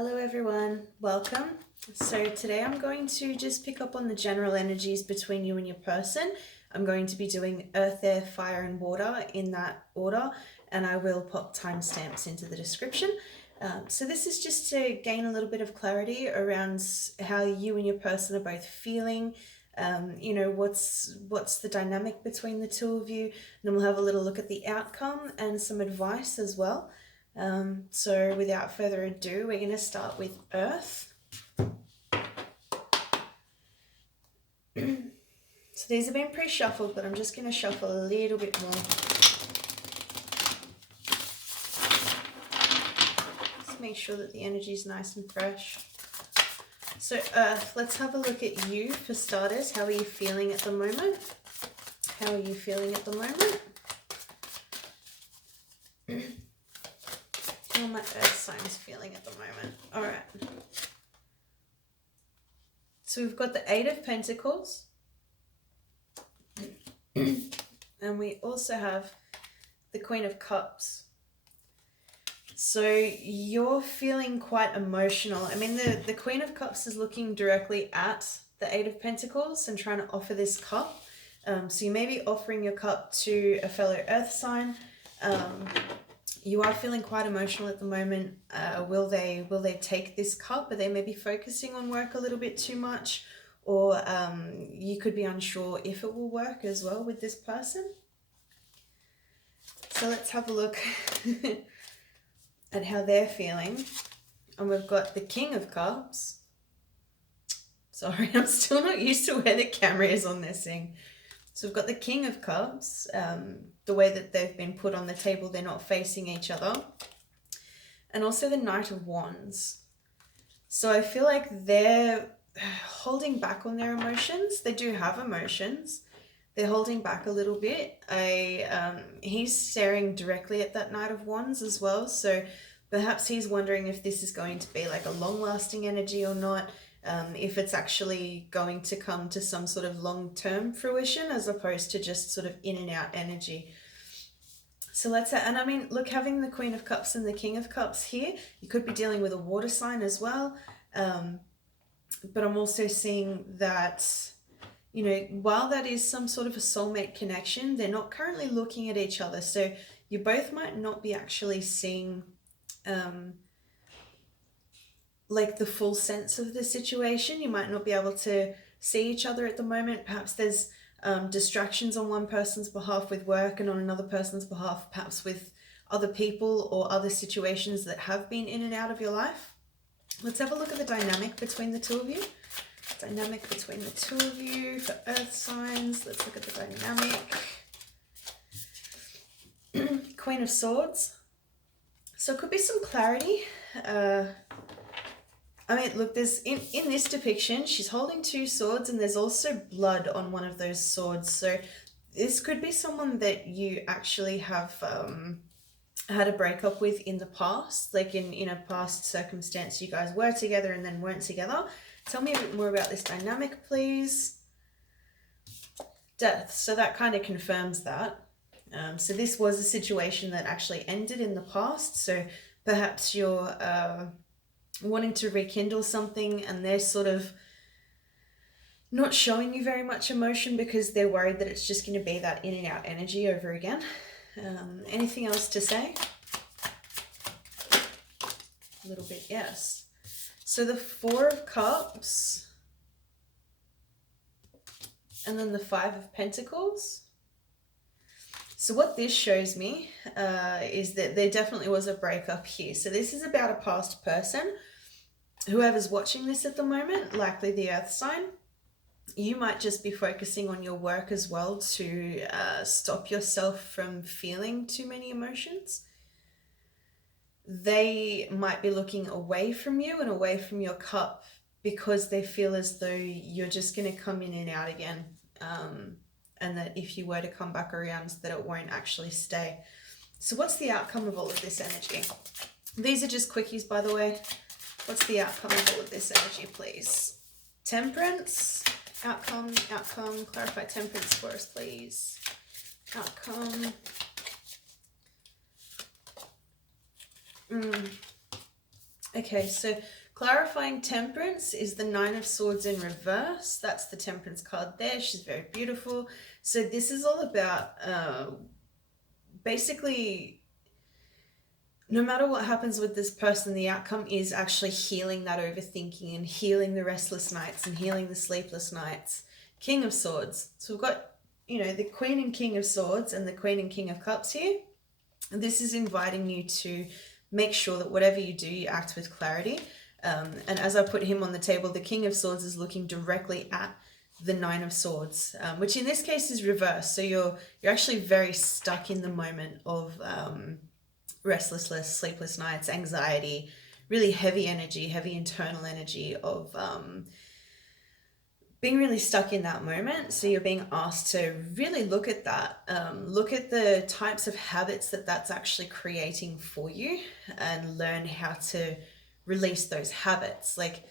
Hello everyone, welcome. So today I'm going to just pick up on the general energies between you and your person. I'm going to be doing earth, air, fire and water in that order, and I will pop timestamps into the description. So this is just to gain a little bit of clarity around how you and your person are both feeling. What's the dynamic between the two of you. And then we'll have a little look at the outcome and some advice as well. So without further ado, we're going to start with Earth. So these have been pre-shuffled, but I'm just going to shuffle a little bit more. Just make sure that the energy is nice and fresh. So Earth, let's have a look at you for starters. How are you feeling at the moment? How are you feeling at the moment? How are my earth signs feeling at the moment? All right. So we've got the Eight of Pentacles. And we also have the Queen of Cups. So you're feeling quite emotional. I mean, the Queen of Cups is looking directly at the Eight of Pentacles and trying to offer this cup. So you may be offering your cup to a fellow earth sign. You are feeling quite emotional at the moment. Will they take this cup? Are they maybe focusing on work a little bit too much? Or you could be unsure if it will work as well with this person. So let's have a look at how they're feeling. And we've got the King of Cups. Sorry, I'm still not used to where the camera is on this thing. So we've got the King of Cups, the way that they've been put on the table, they're not facing each other. And also the Knight of Wands. So I feel like they're holding back on their emotions. They do have emotions. They're holding back a little bit. He's staring directly at that Knight of Wands as well. So perhaps he's wondering if this is going to be like a long-lasting energy or not. If it's actually going to come to some sort of long-term fruition as opposed to just sort of in and out energy. So let's say, and I mean, look, having the Queen of Cups and the King of Cups here, you could be dealing with a water sign as well. But I'm also seeing that, you know, while that is some sort of a soulmate connection, they're not currently looking at each other. So you both might not be actually seeing like the full sense of the situation. You might not be able to see each other at the moment. Perhaps there's distractions on one person's behalf with work and on another person's behalf perhaps with other people or other situations that have been in and out of your life. Let's have a look at the dynamic between the two of you. Dynamic between the two of you for earth signs. Let's look at the dynamic. Queen of Swords. So it could be some clarity. I mean, look, there's in this depiction, she's holding two swords and there's also blood on one of those swords. So this could be someone that you actually have had a breakup with in the past, like in a past circumstance you guys were together and then weren't together. Tell me a bit more about this dynamic, please. Death. So that kind of confirms that. So this was a situation that actually ended in the past. So perhaps you're wanting to rekindle something and they're sort of not showing you very much emotion because they're worried that it's just going to be that in and out energy over again. Anything else to say? A little bit, yes. So the Four of Cups and then the Five of Pentacles. So what this shows me is that there definitely was a breakup here. So this is about a past person. Whoever's watching this at the moment, likely the earth sign, you might just be focusing on your work as well to stop yourself from feeling too many emotions. They might be looking away from you and away from your cup because they feel as though you're just going to come in and out again. And that if you were to come back around, that it won't actually stay. So what's the outcome of all of this energy? These are just quickies, by the way. What's the outcome of all of this energy, please? Temperance. Outcome. Clarify temperance for us, please. Outcome. Okay, so clarifying temperance is the Nine of Swords in reverse. That's the Temperance card there. She's very beautiful. So this is all about basically, no matter what happens with this person, the outcome is actually healing that overthinking and healing the restless nights and healing the sleepless nights. King of Swords. So we've got, the Queen and King of Swords and the Queen and King of Cups here. And this is inviting you to make sure that whatever you do, you act with clarity. And as I put him on the table, the King of Swords is looking directly at the Nine of Swords, which in this case is reversed. So you're actually very stuck in the moment of restlessness, sleepless nights, anxiety, really heavy energy, heavy internal energy of being really stuck in that moment. So you're being asked to really look at that, look at the types of habits that's actually creating for you and learn how to release those habits. Like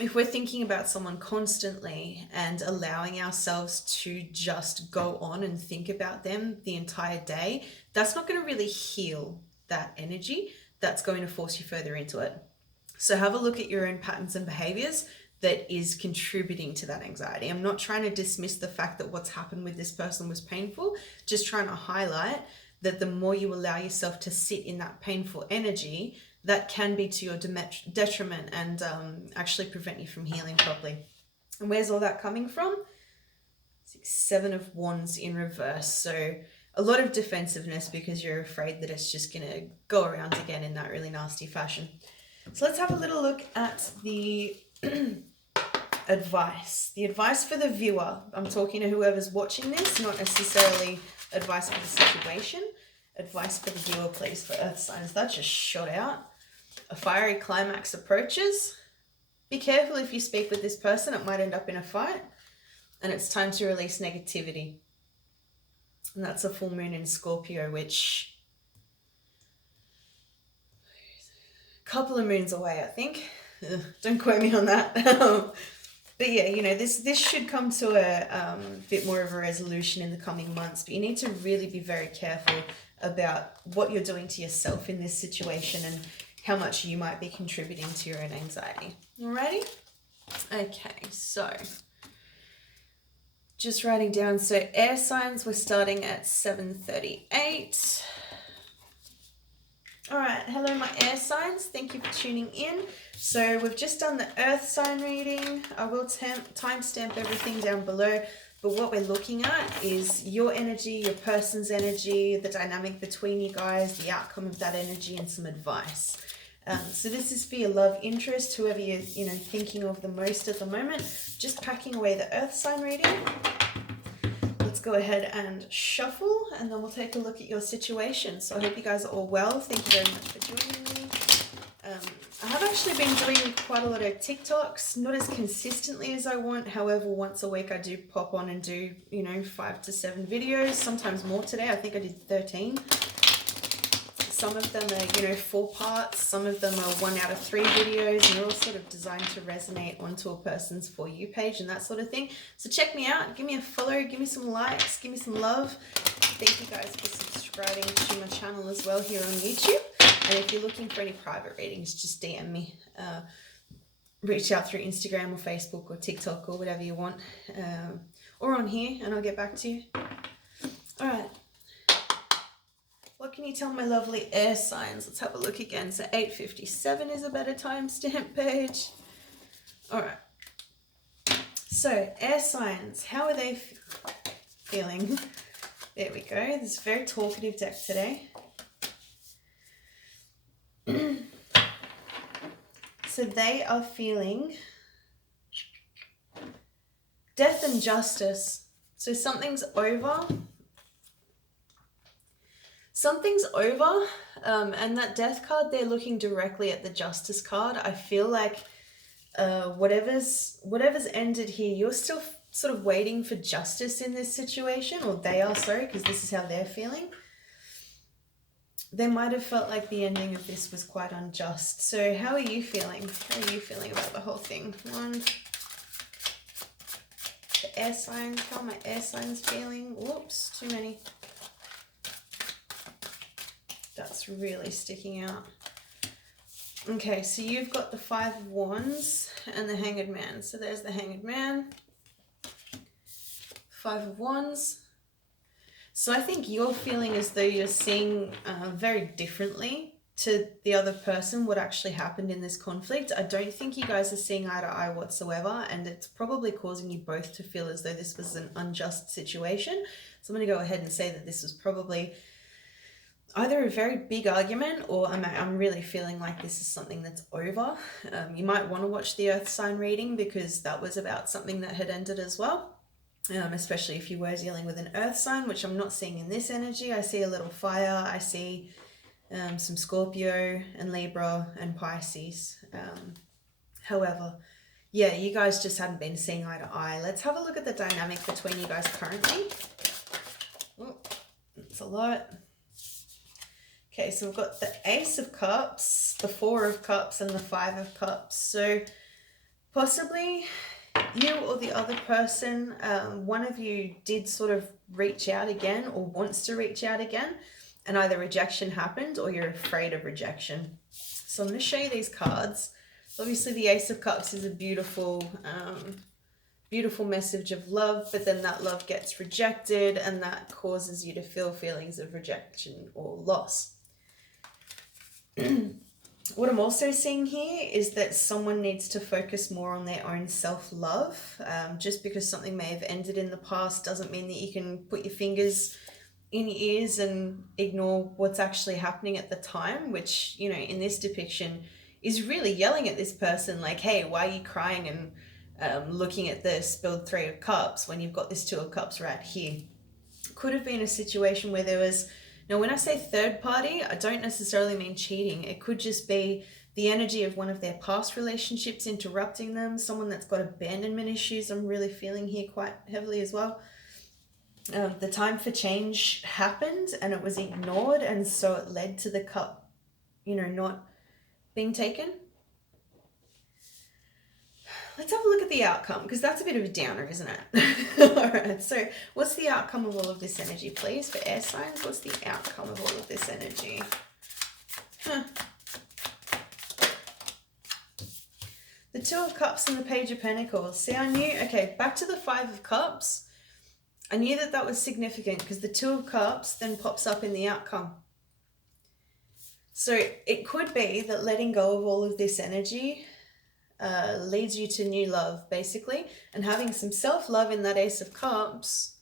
if we're thinking about someone constantly and allowing ourselves to just go on and think about them the entire day, that's not going to really heal that energy. That's going to force you further into it. So have a look at your own patterns and behaviors that is contributing to that anxiety. I'm not trying to dismiss the fact that what's happened with this person was painful, just trying to highlight that the more you allow yourself to sit in that painful energy, that can be to your detriment and actually prevent you from healing properly. And where's all that coming from? Seven of Wands in reverse. So a lot of defensiveness because you're afraid that it's just going to go around again in that really nasty fashion. So let's have a little look at the advice. The advice for the viewer. I'm talking to whoever's watching this, not necessarily advice for the situation. Advice for the viewer, please, for earth signs. That just shot out. A fiery climax approaches. Be careful if you speak with this person. It might end up in a fight. And it's time to release negativity. And that's a full moon in Scorpio, which a couple of moons away, I think. Ugh, don't quote me on that. But yeah, this should come to a bit more of a resolution in the coming months. But you need to really be very careful about what you're doing to yourself in this situation and how much you might be contributing to your own anxiety. Alrighty? Okay, so just writing down. So air signs, we're starting at 7:38. All right, hello my air signs. Thank you for tuning in. So we've just done the earth sign reading. I will timestamp everything down below. But what we're looking at is your energy, your person's energy, the dynamic between you guys, the outcome of that energy, and some advice. So this is for your love interest, whoever you're thinking of the most at the moment. Just packing away the earth sign reading. Let's go ahead and shuffle, and then we'll take a look at your situation. So I hope you guys are all well. Thank you very much for joining me. I have actually been doing quite a lot of TikToks, not as consistently as I want. However, once a week I do pop on and do, 5 to 7 videos, sometimes more today. I think I did 13. Some of them are, 4 parts. Some of them are 1 out of 3 videos, and they're all sort of designed to resonate onto a person's For You page and that sort of thing. So check me out. Give me a follow. Give me some likes. Give me some love. Thank you guys for subscribing to my channel as well here on YouTube. And if you're looking for any private readings, just DM me. Reach out through Instagram or Facebook or TikTok or whatever you want. Or on here, and I'll get back to you. All right. What can you tell my lovely air signs? Let's have a look again. So 8:57 is a better timestamp page. All right. So air signs, how are they feeling? There we go. This is a very talkative deck today. So they are feeling death and justice. So something's over. Something's over, and that death card, they're looking directly at the justice card. I feel like whatever's ended here, you're still sort of waiting for justice in this situation, or they are, sorry, because this is how they're feeling. They might have felt like the ending of this was quite unjust. So how are you feeling? How are you feeling about the whole thing? The air signs, how are my air signs feeling? Whoops, too many. That's really sticking out. Okay, so you've got the Five of Wands and the Hanged Man. So there's the Hanged Man, Five of Wands. So I think you're feeling as though you're seeing very differently to the other person what actually happened in this conflict. I don't think you guys are seeing eye to eye whatsoever, and it's probably causing you both to feel as though this was an unjust situation. So I'm going to go ahead and say that this was probably either a very big argument, or I'm really feeling like this is something that's over. You might want to watch the Earth sign reading because that was about something that had ended as well, especially if you were dealing with an Earth sign, which I'm not seeing in this energy. I see a little fire. I see some Scorpio and Libra and Pisces. However, yeah, you guys just hadn't been seeing eye to eye. Let's have a look at the dynamic between you guys currently. Oh, that's a lot. Okay, so we've got the Ace of Cups, the Four of Cups, and the Five of Cups. So possibly you or the other person, one of you did sort of reach out again or wants to reach out again, and either rejection happened or you're afraid of rejection. So I'm going to show you these cards. Obviously, the Ace of Cups is a beautiful, beautiful message of love, but then that love gets rejected, and that causes you to feel feelings of rejection or loss. What I'm also seeing here is that someone needs to focus more on their own self-love. Just because something may have ended in the past doesn't mean that you can put your fingers in your ears and ignore what's actually happening at the time, which, you know, in this depiction is really yelling at this person like, hey, why are you crying and looking at the spilled Three of Cups when you've got this Two of Cups right here? Could have been a situation where there was, now when I say third party, I don't necessarily mean cheating. It could just be the energy of one of their past relationships interrupting them, someone that's got abandonment issues. I'm really feeling here quite heavily as well. The time for change happened and it was ignored, and so it led to the cup, you know, not being taken. Let's have a look at the outcome, because that's a bit of a downer, isn't it? All right, so what's the outcome of all of this energy, please, for air signs? What's the outcome of all of this energy? The Two of Cups and the Page of Pentacles. See, I knew, okay, back to the Five of Cups. I knew that that was significant because the Two of Cups then pops up in the outcome. So it could be that letting go of all of this energy leads you to new love, basically, and having some self-love in that Ace of Cups,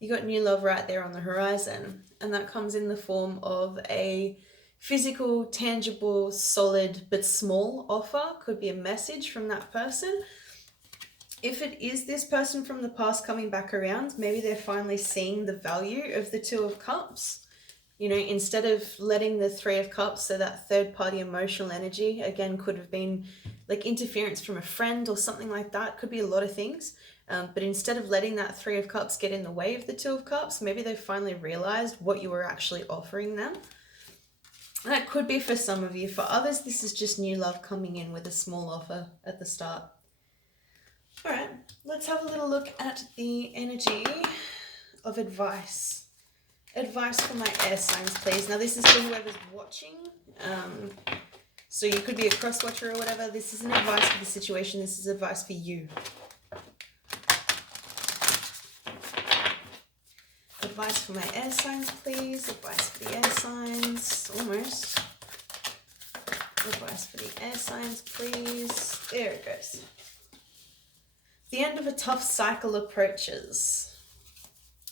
you got new love right there on the horizon, and that comes in the form of a physical, tangible, solid but small offer. Could be a message from that person. If it is this person from the past coming back around, maybe they're finally seeing the value of the Two of Cups. You know, instead of letting the Three of Cups, so that third party emotional energy, again, could have been like interference from a friend or something like that. Could be a lot of things. But instead of letting that Three of Cups get in the way of the Two of Cups, maybe they've finally realized what you were actually offering them. That could be for some of you. For others, this is just new love coming in with a small offer at the start. All right, let's have a little look at the energy of advice. Advice for my air signs, please. Now, this is for whoever's watching. So you could be a cross-watcher or whatever. This isn't advice for the situation. This is advice for you. Advice for my air signs, please. Advice for the air signs. Almost. Advice for the air signs, please. There it goes. The end of a tough cycle approaches.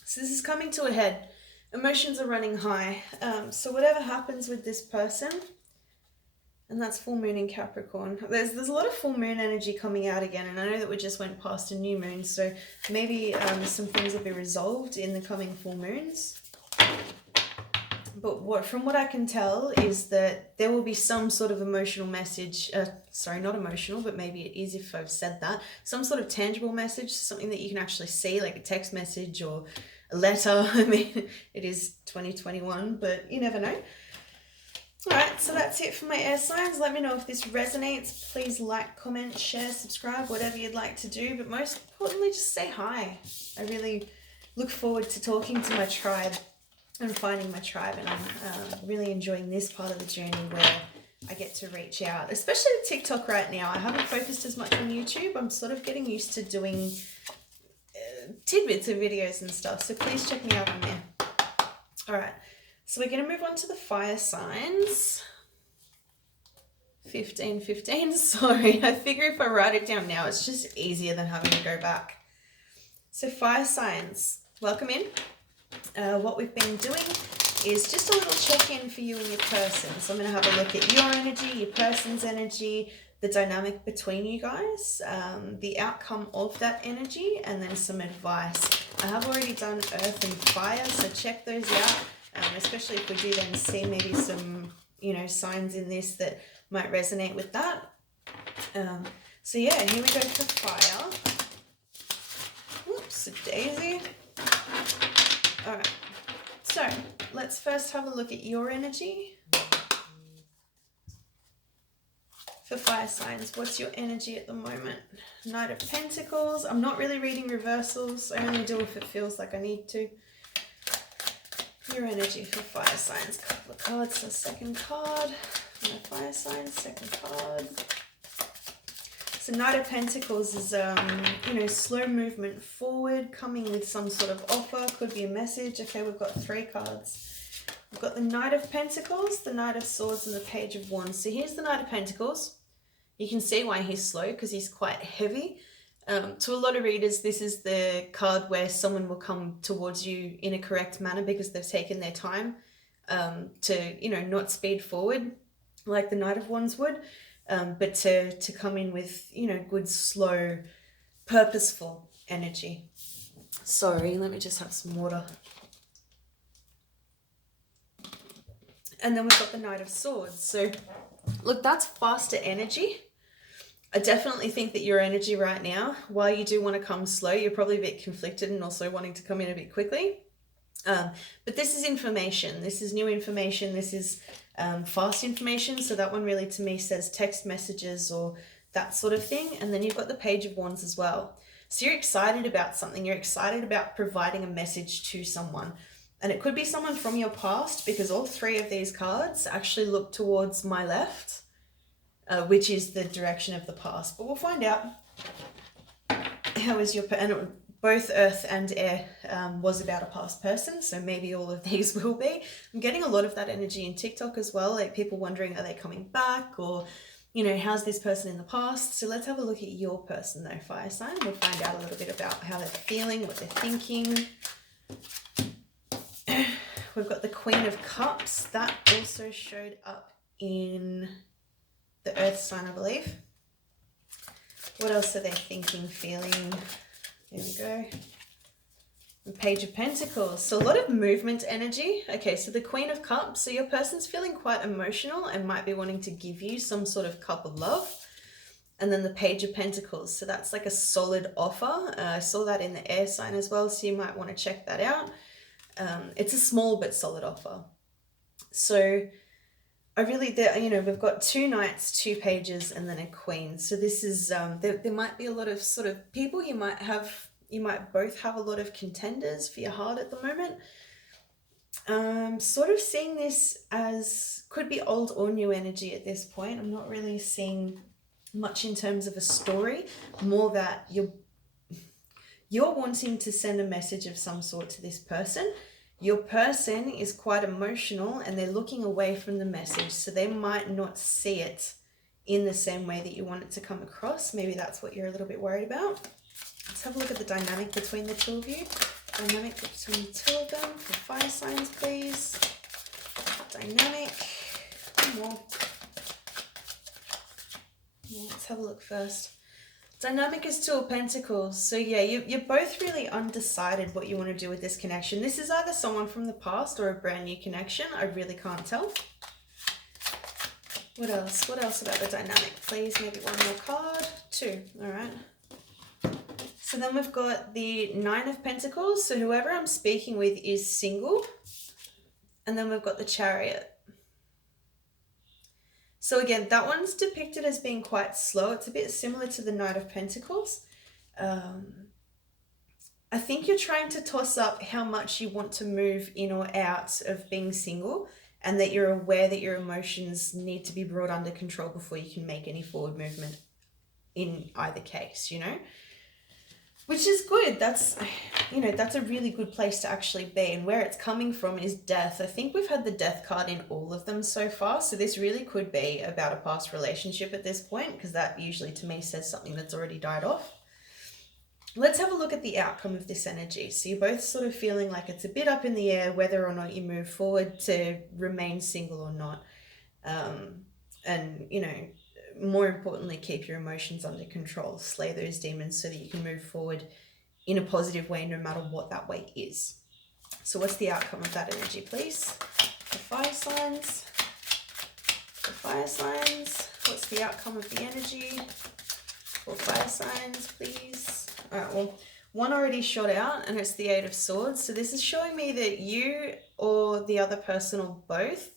So this is coming to a head. Emotions are running high. So whatever happens with this person, and that's full moon in Capricorn. There's a lot of full moon energy coming out again, and I know that we just went past a new moon, so maybe some things will be resolved in the coming full moons. But from what I can tell is that there will be some sort of emotional message, sorry, not emotional, but maybe it is if I've said that, some sort of tangible message, something that you can actually see, like a text message or a letter. I mean, it is 2021, but you never know. All right, so that's it for my air signs. Let me know if this resonates. Please like, comment, share, subscribe, whatever you'd like to do. But most importantly, just say hi. I really look forward to talking to my tribe and finding my tribe. And I'm really enjoying this part of the journey where I get to reach out, especially with TikTok right now. I haven't focused as much on YouTube. I'm sort of getting used to doing tidbits of videos and stuff. So please check me out on there. All right. So we're going to move on to the fire signs. 15. Sorry. I figure if I write it down now, it's just easier than having to go back. So fire signs, welcome in. What we've been doing is just a little check-in for you and your person. So I'm going to have a look at your energy, your person's energy, the dynamic between you guys, the outcome of that energy, and then some advice. I have already done earth and fire, so check those out, especially if we do then see maybe some, signs in this that might resonate with that. So yeah, here we go for fire. Whoops, a daisy. All right, so let's first have a look at your energy. For fire signs, what's your energy at the moment? Knight of Pentacles. I'm not really reading reversals. I only do if it feels like I need to. Your energy for fire signs. Couple of cards. So second card. Fire signs, second card. So Knight of Pentacles is, slow movement forward, coming with some sort of offer. Could be a message. Okay, we've got 3 cards. We've got the Knight of Pentacles, the Knight of Swords, and the Page of Wands. So here's the Knight of Pentacles. You can see why he's slow, because he's quite heavy. To a lot of readers, this is the card where someone will come towards you in a correct manner because they've taken their time to, not speed forward like the Knight of Wands would, but to come in with, good, slow, purposeful energy. Sorry, let me just have some water. And then we've got the Knight of Swords. So, look, that's faster energy. I definitely think that your energy right now, while you do want to come slow, you're probably a bit conflicted and also wanting to come in a bit quickly. But this is information. This is new information. This is fast information. So that one really to me says text messages or that sort of thing. And then you've got the Page of Wands as well. So you're excited about something. You're excited about providing a message to someone. And it could be someone from your past, because all 3 of these cards actually look towards my left, which is the direction of the past. But we'll find out. How is your... And both earth and air was about a past person, so maybe all of these will be. I'm getting a lot of that energy in TikTok as well, like people wondering, are they coming back, or, how's this person in the past? So let's have a look at your person though, fire sign. We'll find out a little bit about how they're feeling, what they're thinking. We've got the Queen of Cups. That also showed up in the earth sign, I believe. What else are they thinking, feeling? There we go. The Page of Pentacles. So a lot of movement energy. Okay, so the Queen of Cups. So your person's feeling quite emotional and might be wanting to give you some sort of cup of love. And then the Page of Pentacles. So that's like a solid offer. I saw that in the air sign as well, so you might want to check that out. It's a small but solid offer. So I really, we've got 2 knights, 2 pages, and then a queen. So this is, there might be a lot of sort of people you might both have a lot of contenders for your heart at the moment. Sort of seeing this as, could be old or new energy at this point. I'm not really seeing much in terms of a story, more that you're wanting to send a message of some sort to this person. Your person is quite emotional and they're looking away from the message, so they might not see it in the same way that you want it to come across. Maybe that's what you're a little bit worried about. Let's have a look at the dynamic between the 2 of you. Dynamic between the 2 of them for fire signs, please. Dynamic. One more. Let's have a look first. Dynamic is 2 of Pentacles. So yeah, you're both really undecided what you want to do with this connection. This is either someone from the past or a brand new connection. I really can't tell. What else? What else about the dynamic, please? Maybe one more card. 2. All right. So then we've got the 9 of Pentacles. So whoever I'm speaking with is single. And then we've got the Chariot. So again, that one's depicted as being quite slow. It's a bit similar to the Knight of Pentacles. I think you're trying to toss up how much you want to move in or out of being single and that you're aware that your emotions need to be brought under control before you can make any forward movement in either case, you know? Which is good. That's, you know, that's a really good place to actually be. And where it's coming from is death. I think we've had the death card in all of them so far. So this really could be about a past relationship at this point, because that usually to me says something that's already died off. Let's have a look at the outcome of this energy. So you're both sort of feeling like it's a bit up in the air whether or not you move forward to remain single or not. And, you know, more importantly, keep your emotions under control, slay those demons so that you can move forward in a positive way no matter what that way is. So what's the outcome of that energy, please? The fire signs. The fire signs. What's the outcome of the energy? For fire signs, please. All right, well, one already shot out and it's the Eight of Swords. So this is showing me that you or the other person or both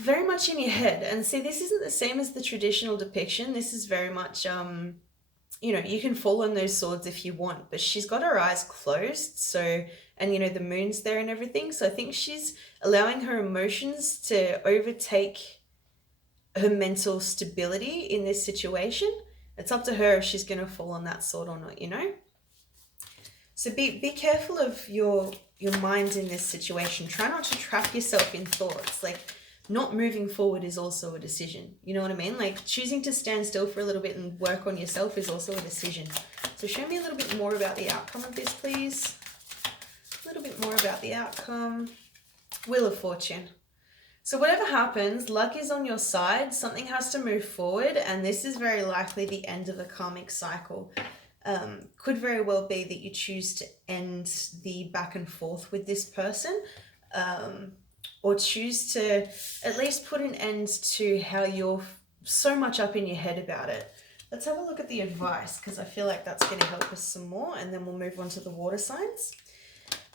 very much in your head. And see, this isn't the same as the traditional depiction. This is very much, you know, you can fall on those swords if you want, but she's got her eyes closed. So, and you know, the moon's there and everything. So I think she's allowing her emotions to overtake her mental stability in this situation. It's up to her if she's going to fall on that sword or not, you know? So be careful of your mind in this situation. Try not to trap yourself in thoughts. Like, not moving forward is also a decision. You know what I mean? Like, choosing to stand still for a little bit and work on yourself is also a decision. So show me a little bit more about the outcome of this, please. A little bit more about the outcome. Wheel of Fortune. So whatever happens, luck is on your side. Something has to move forward, and this is very likely the end of a karmic cycle. Could very well be that you choose to end the back and forth with this person, or choose to at least put an end to how you're so much up in your head about it. Let's have a look at the advice, because I feel like that's going to help us some more, and then we'll move on to the water signs.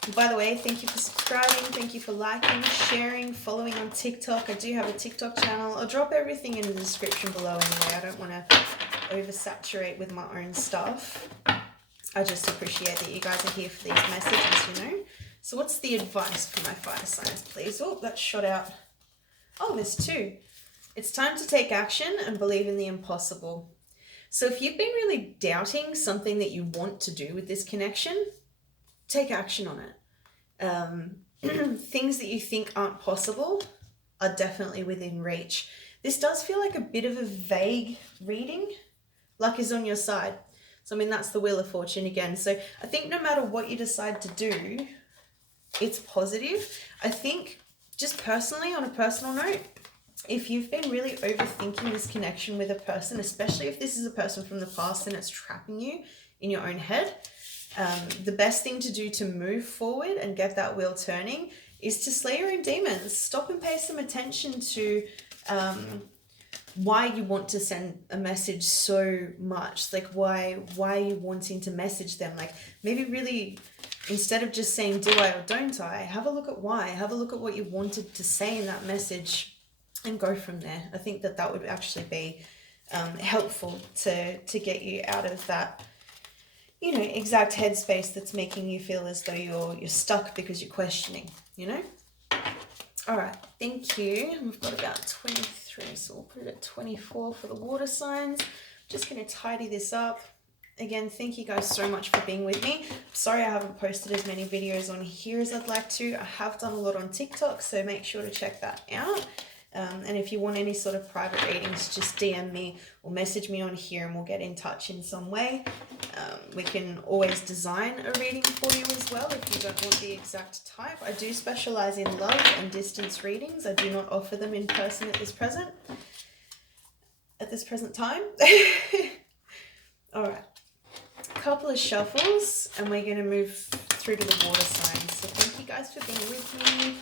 And by the way, thank you for subscribing, thank you for liking, sharing, following on TikTok. I do have a TikTok channel. I'll drop everything in the description below anyway. I don't want to oversaturate with my own stuff. I just appreciate that you guys are here for these messages, you know. So what's the advice for my fire signs, please? Oh, that shot out. Oh, there's two. It's time to take action and believe in the impossible. So if you've been really doubting something that you want to do with this connection, take action on it. Things that you think aren't possible are definitely within reach. This does feel like a bit of a vague reading. Luck is on your side. So, I mean, that's the Wheel of Fortune again. So I think no matter what you decide to do, it's positive. I think just personally, on a personal note, if you've been really overthinking this connection with a person, especially if this is a person from the past and it's trapping you in your own head, the best thing to do to move forward and get that wheel turning is to slay your own demons. Stop and pay some attention to why you want to send a message so much. Like, why are you wanting to message them? Like, maybe really, instead of just saying do I or don't I, have a look at why. Have a look at what you wanted to say in that message and go from there. I think that would actually be helpful to get you out of that, you know, exact headspace that's making you feel as though you're stuck because you're questioning, you know? All right, thank you. We've got about 23, so we'll put it at 24 for the water signs. Just going to tidy this up. Again, thank you guys so much for being with me. Sorry I haven't posted as many videos on here as I'd like to. I have done a lot on TikTok, so make sure to check that out. And if you want any sort of private readings, just DM me or message me on here and we'll get in touch in some way. We can always design a reading for you as well if you don't want the exact type. I do specialize in love and distance readings. I do not offer them in person at this present time. All right, a couple of shuffles and we're going to move through to the water signs. So thank you guys for being with me.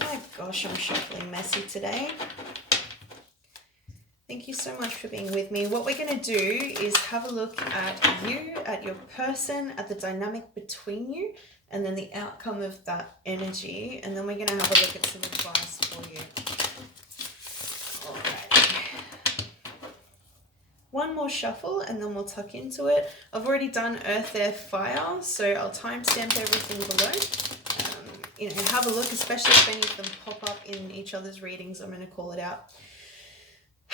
My gosh, I'm shuffling messy today. Thank you so much for being with me. What we're going to do is have a look at you, at your person, at the dynamic between you, and then the outcome of that energy. And then we're going to have a look at some advice for you. All right. One more shuffle and then we'll tuck into it. I've already done earth, air, fire, so I'll timestamp everything below. have a look, especially if any of them pop up in each other's readings. I'm going to call it out.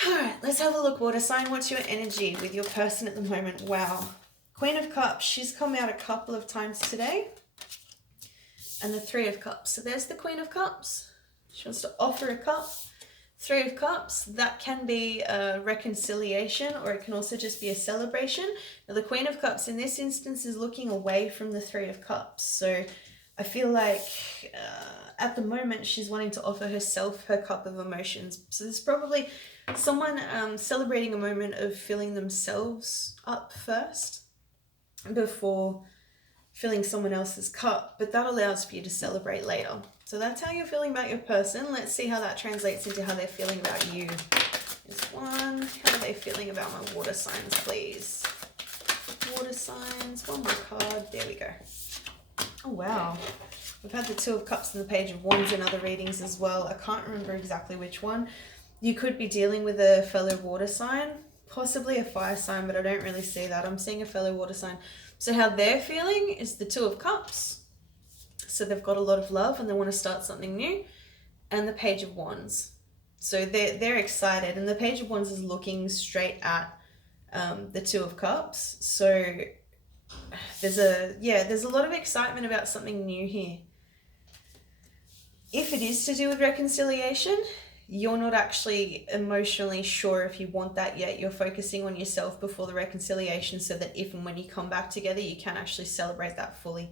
All right, let's have a look. Water sign, what's your energy with your person at the moment? Wow. Queen of Cups, she's come out a couple of times today. And the Three of Cups. So there's the Queen of Cups. She wants to offer a cup. Three of Cups, that can be a reconciliation, or it can also just be a celebration. Now, the Queen of Cups in this instance is looking away from the Three of Cups. So I feel like at the moment she's wanting to offer herself her cup of emotions. So there's probably someone celebrating a moment of filling themselves up first before filling someone else's cup, but that allows for you to celebrate later. So that's how you're feeling about your person. Let's see how that translates into how they're feeling about you. There's one. How are they feeling about my water signs, please? Water signs. One more card. There we go. Oh, wow. We've had the Two of Cups and the Page of Wands in other readings as well. I can't remember exactly which one. You could be dealing with a fellow water sign, possibly a fire sign, but I don't really see that. I'm seeing a fellow water sign. So how they're feeling is the Two of Cups. So they've got a lot of love and they want to start something new. And the Page of Wands. So they're excited. And the Page of Wands is looking straight at the Two of Cups. So there's a lot of excitement about something new here. If it is to do with reconciliation, you're not actually emotionally sure if you want that yet. You're focusing on yourself before the reconciliation so that if and when you come back together, you can actually celebrate that fully.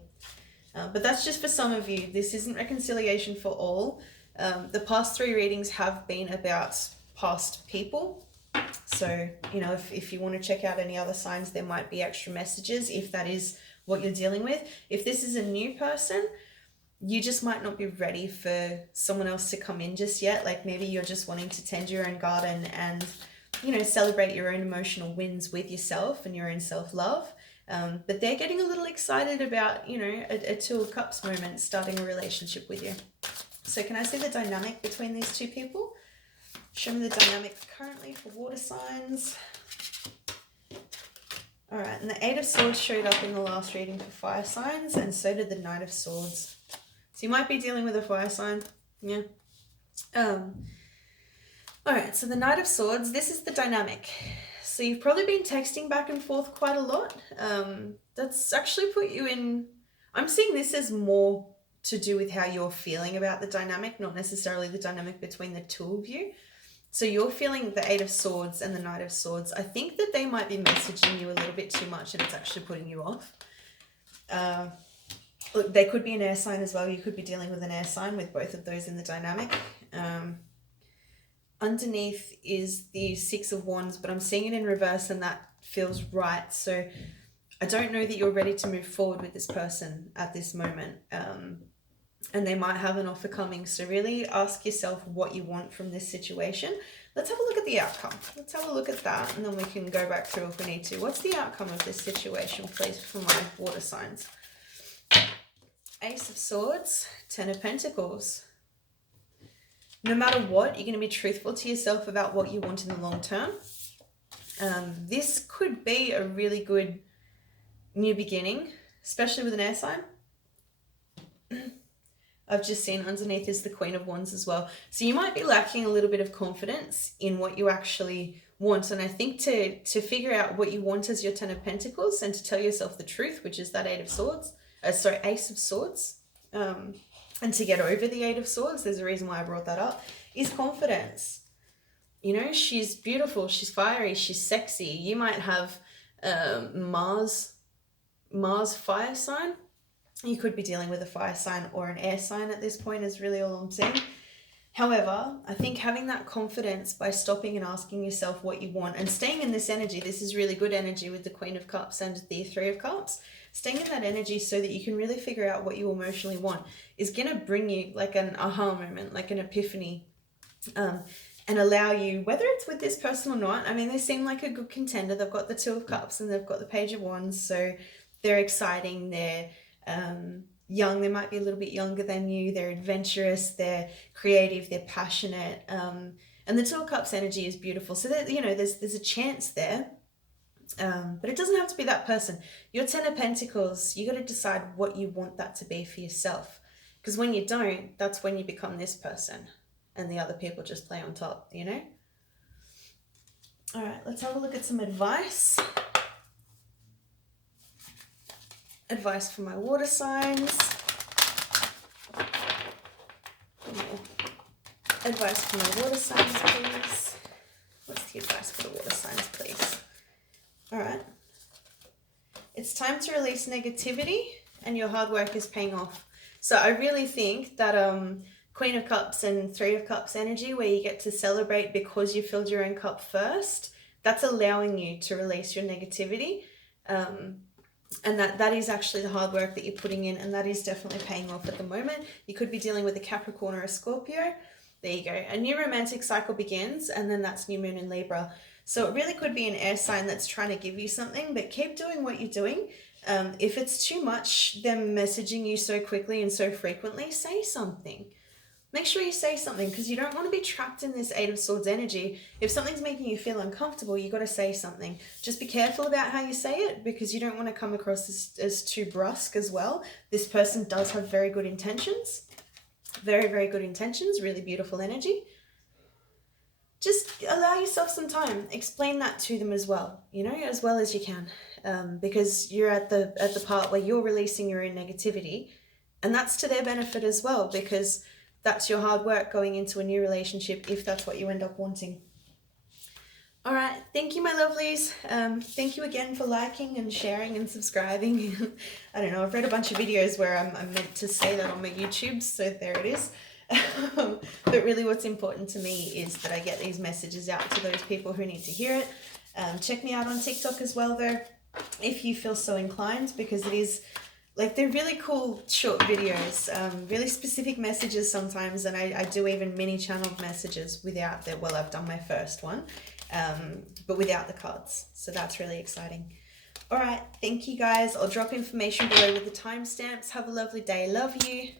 But that's just for some of you. This isn't reconciliation for all. The past three readings have been about past people. So, if you want to check out any other signs, there might be extra messages if that is what you're dealing with. If this is a new person, you just might not be ready for someone else to come in just yet. Like maybe you're just wanting to tend your own garden and, celebrate your own emotional wins with yourself and your own self-love. But they're getting a little excited about, a Two of Cups moment, starting a relationship with you. So can I see the dynamic between these two people? Show me the dynamic currently for water signs. All right, and the Eight of Swords showed up in the last reading for fire signs, and so did the Knight of Swords. So you might be dealing with a fire sign. Yeah. All right, so the Knight of Swords, this is the dynamic. So you've probably been texting back and forth quite a lot. That's actually put you in... I'm seeing this as more to do with how you're feeling about the dynamic, not necessarily the dynamic between the two of you. So you're feeling the Eight of Swords and the Knight of Swords. I think that they might be messaging you a little bit too much and it's actually putting you off. Look, they could be an air sign as well. You could be dealing with an air sign with both of those in the dynamic. Underneath is the Six of Wands, but I'm seeing it in reverse and that feels right. So I don't know that you're ready to move forward with this person at this moment. And they might have an offer coming. So really ask yourself what you want from this situation. Let's have a look at the outcome. Let's have a look at that and then we can go back through if we need to. What's the outcome of this situation, please, for my water signs? Ace of Swords, Ten of Pentacles. No matter what, you're going to be truthful to yourself about what you want in the long term. This could be a really good new beginning, especially with an air sign. I've just seen underneath is the Queen of Wands as well. So you might be lacking a little bit of confidence in what you actually want. And I think to figure out what you want as your Ten of Pentacles and to tell yourself the truth, which is that Ace of Swords, and to get over the Eight of Swords, there's a reason why I brought that up, is confidence. She's beautiful, she's fiery, she's sexy. You might have Mars fire sign. You could be dealing with a fire sign or an air sign at this point is really all I'm saying. However, I think having that confidence by stopping and asking yourself what you want and staying in this energy, this is really good energy with the Queen of Cups and the Three of Cups, staying in that energy so that you can really figure out what you emotionally want is going to bring you like an aha moment, like an epiphany, and allow you, whether it's with this person or not, I mean, they seem like a good contender. They've got the Two of Cups and they've got the Page of Wands, so they're exciting, they're young, they might be a little bit younger than you, they're adventurous, they're creative, they're passionate, and the Two of Cups energy is beautiful. So that, there's a chance there, but it doesn't have to be that person. Your Ten of Pentacles, you got to decide what you want that to be for yourself, Because when you don't, that's when you become this person and the other people just play on top, you know? All right, let's have a look at some advice. Advice for my water signs. Advice for my water signs, please. What's the advice for the water signs, please? All right. It's time to release negativity and your hard work is paying off. So I really think that Queen of Cups and Three of Cups energy, where you get to celebrate because you filled your own cup first, that's allowing you to release your negativity. And that is actually the hard work that you're putting in, and that is definitely paying off at the moment. You could be dealing with a Capricorn or a Scorpio. There you go. A new romantic cycle begins, and then that's new moon in Libra. So it really could be an air sign that's trying to give you something, but keep doing what you're doing. If it's too much, them messaging you so quickly and so frequently, say something. Make sure you say something, because you don't want to be trapped in this Eight of Swords energy. If something's making you feel uncomfortable, you got to say something. Just be careful about how you say it, because you don't want to come across as too brusque as well. This person does have very good intentions. Very, very good intentions. Really beautiful energy. Just allow yourself some time. Explain that to them as well, you know, as well as you can. Because you're at the part where you're releasing your own negativity, and that's to their benefit as well, because that's your hard work going into a new relationship, if that's what you end up wanting. All right, thank you, my lovelies. Thank you again for liking and sharing and subscribing. I don't know, I've read a bunch of videos where I'm meant to say that on my YouTube, so there it is. But really what's important to me is that I get these messages out to those people who need to hear it. Check me out on TikTok as well, though, if you feel so inclined, because it is... like, they're really cool short videos, really specific messages sometimes, and I do even mini channeled messages without the, well, I've done my first one, but without the cards. So that's really exciting. All right, thank you guys. I'll drop information below with the timestamps. Have a lovely day. Love you.